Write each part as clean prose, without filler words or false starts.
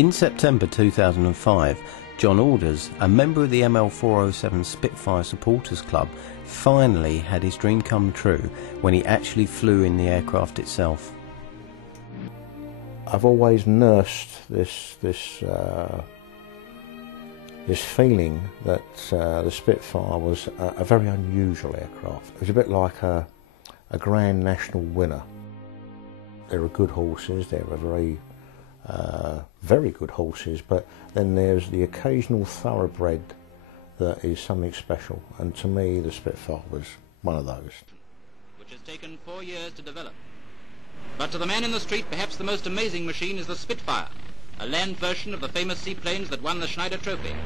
In September 2005, John Alders, a member of the ML407 Spitfire Supporters Club, finally had his dream come true when he actually flew in the aircraft itself. I've always nursed this feeling that the Spitfire was a very unusual aircraft. It was a bit like a Grand National winner. There are good horses, there are very good horses, but then there's the occasional thoroughbred that is something special, and to me the Spitfire was one of those. Which has taken 4 years to develop. But to the man in the street, perhaps the most amazing machine is the Spitfire, a land version of the famous seaplanes that won the Schneider Trophy.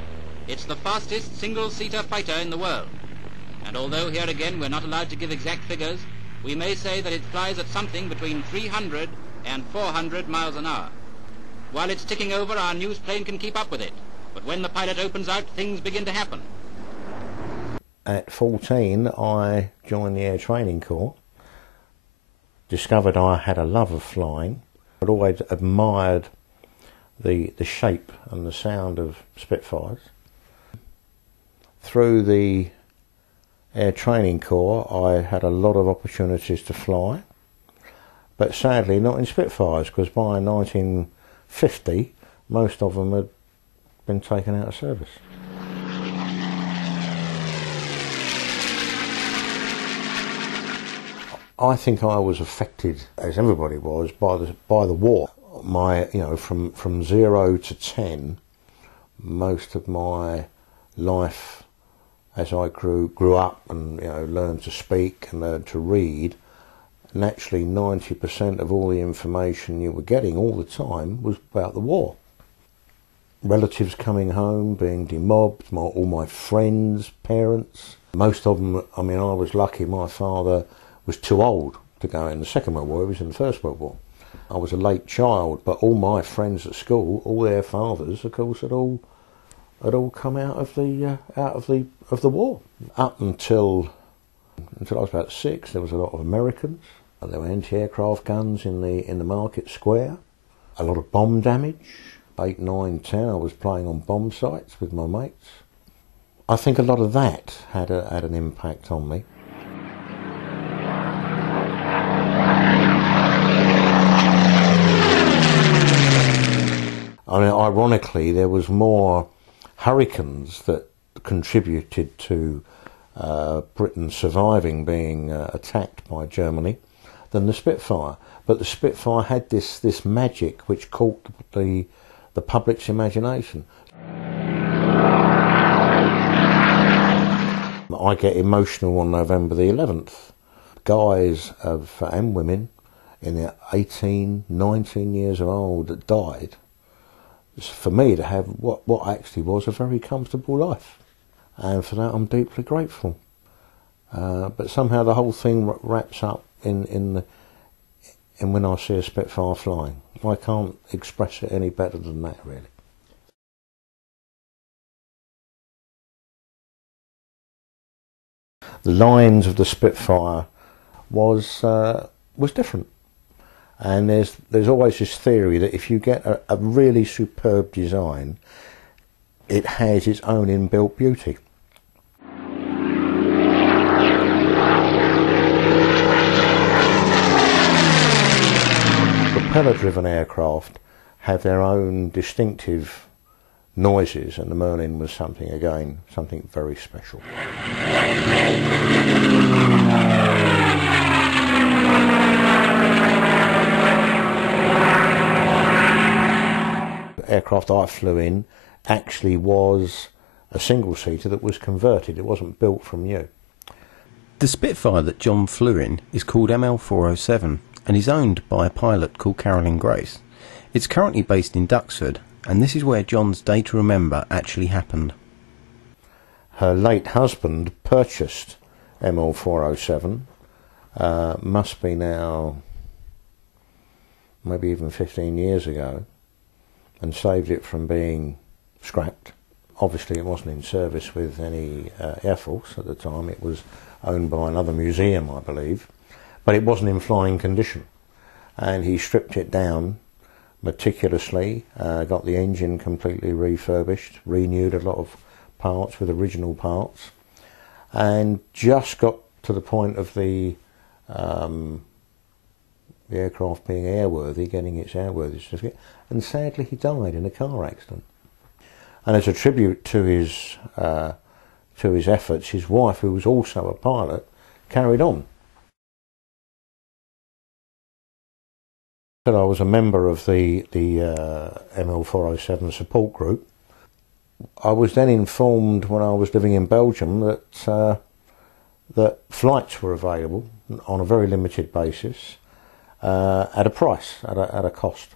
It's the fastest single-seater fighter in the world. And although here again we're not allowed to give exact figures, we may say that it flies at something between 300 and 400 miles an hour. While it's ticking over, our news plane can keep up with it. But when the pilot opens out, things begin to happen. At 14, I joined the Air Training Corps, discovered I had a love of flying. I'd always admired the shape and the sound of Spitfires. Through the Air Training Corps, I had a lot of opportunities to fly, but sadly not in Spitfires, because by 1950 most of them had been taken out of service. I think I was affected, as everybody was, by the war. From 0 to 10, most of my life, as I grew up and learned to speak and learned to read, naturally 90% of all the information you were getting all the time was about the war. Relatives coming home, being demobbed, all my friends, parents. Most of them, I was lucky, my father was too old to go in the Second World War, he was in the First World War. I was a late child, but all my friends at school, all their fathers, of course, had all come out of the war. Up until I was about 6, there was a lot of Americans. There were anti-aircraft guns in the market square. A lot of bomb damage. 8, 9, 10, I was playing on bomb sites with my mates. I think a lot of that had an impact on me. Ironically, there was more hurricanes that contributed to Britain surviving being attacked by Germany than the Spitfire. But the Spitfire had this magic which caught the public's imagination. I get emotional on November the 11th. Guys and women in their 18, 19 years old that died. For me to have what actually was a very comfortable life, and for that I'm deeply grateful. But somehow the whole thing wraps up in when I see a Spitfire flying. I can't express it any better than that, really. The lines of the Spitfire was different. And there's always this theory that if you get a really superb design, it has its own inbuilt beauty. Propeller-driven aircraft have their own distinctive noises, and the Merlin was something very special. The aircraft I flew in actually was a single-seater that was converted. It wasn't built from new. The Spitfire that John flew in is called ML407 and is owned by a pilot called Carolyn Grace. It's currently based in Duxford, and this is where John's day to remember actually happened. Her late husband purchased ML407, must be now maybe even 15 years ago, and saved it from being scrapped. Obviously it wasn't in service with any Air Force at the time. It was owned by another museum, I believe, but it wasn't in flying condition, and he stripped it down, meticulously, got the engine completely refurbished, renewed a lot of parts with original parts, and just got to the point of the aircraft being airworthy, getting its airworthy certificate, and sadly he died in a car accident. And as a tribute to his efforts, his wife, who was also a pilot, carried on. I was a member of the ML407 support group. I was then informed when I was living in Belgium that that flights were available on a very limited basis at a price, at a cost.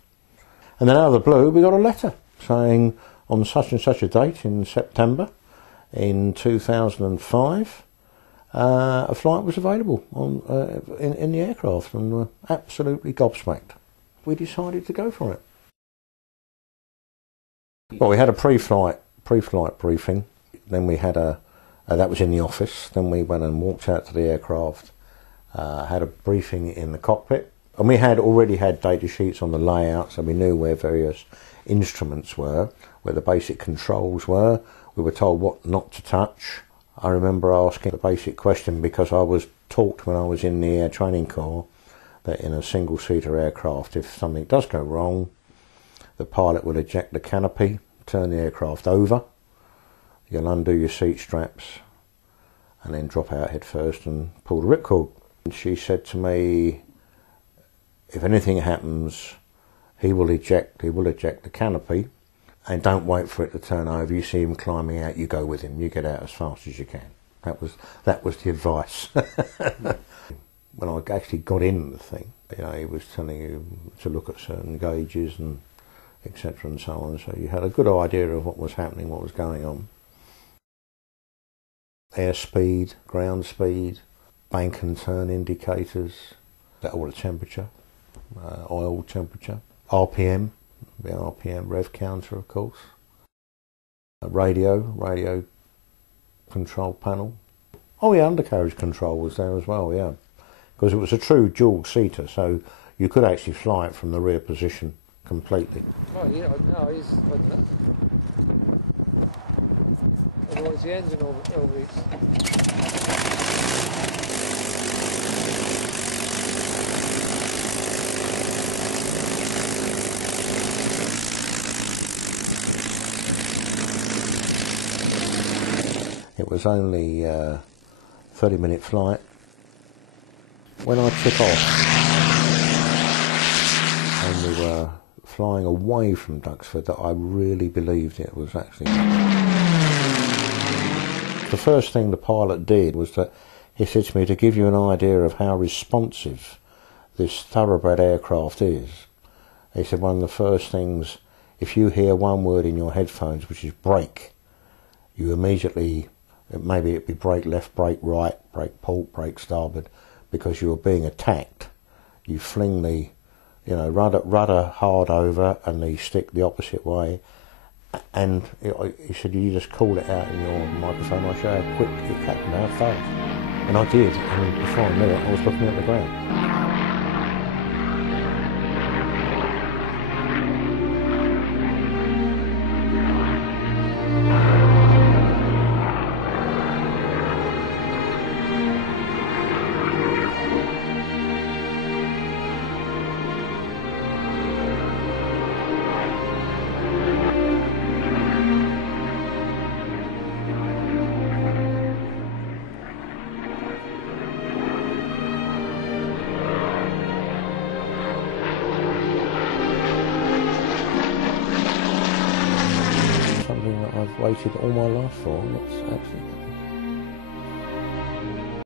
And then out of the blue we got a letter saying on such and such a date in September in 2005 a flight was available in the aircraft, and were absolutely gobsmacked. We decided to go for it. Well, we had a pre-flight briefing, then we had that was in the office, then we went and walked out to the aircraft, had a briefing in the cockpit, and we had already had data sheets on the layout, so we knew where various instruments were, where the basic controls were. We were told what not to touch. I remember asking the basic question, because I was taught when I was in the Air Training Corps that in a single-seater aircraft, if something does go wrong, the pilot will eject the canopy, turn the aircraft over, you'll undo your seat straps, and then drop out head first and pull the ripcord. And she said to me, if anything happens, he will eject the canopy, and don't wait for it to turn over. You see him climbing out, you go with him, you get out as fast as you can. That was the advice. When I actually got in the thing, he was telling you to look at certain gauges and etc. and so on, so you had a good idea of what was happening, what was going on. Airspeed, ground speed, bank and turn indicators, water temperature, oil temperature, RPM, the RPM rev counter, of course, radio control panel. Oh yeah, undercarriage control was there as well, yeah, because it was a true dual seater, so you could actually fly it from the rear position completely. Oh yeah, no, he's like that. Otherwise the engine overheats. It was only a 30-minute flight. When I took off and we were flying away from Duxford, that I really believed it was actually... The first thing the pilot did was that he said to me, to give you an idea of how responsive this thoroughbred aircraft is, he said one of the first things, if you hear one word in your headphones, which is brake, you immediately, maybe it'd be brake left, brake right, brake port, brake starboard, because you were being attacked. You fling the rudder hard over and the stick the opposite way, and he said you just call it out in your microphone. I show how quick it happened, how fast, and I did, and before I knew it I was looking at the ground. Something that I've waited all my life for. That's actually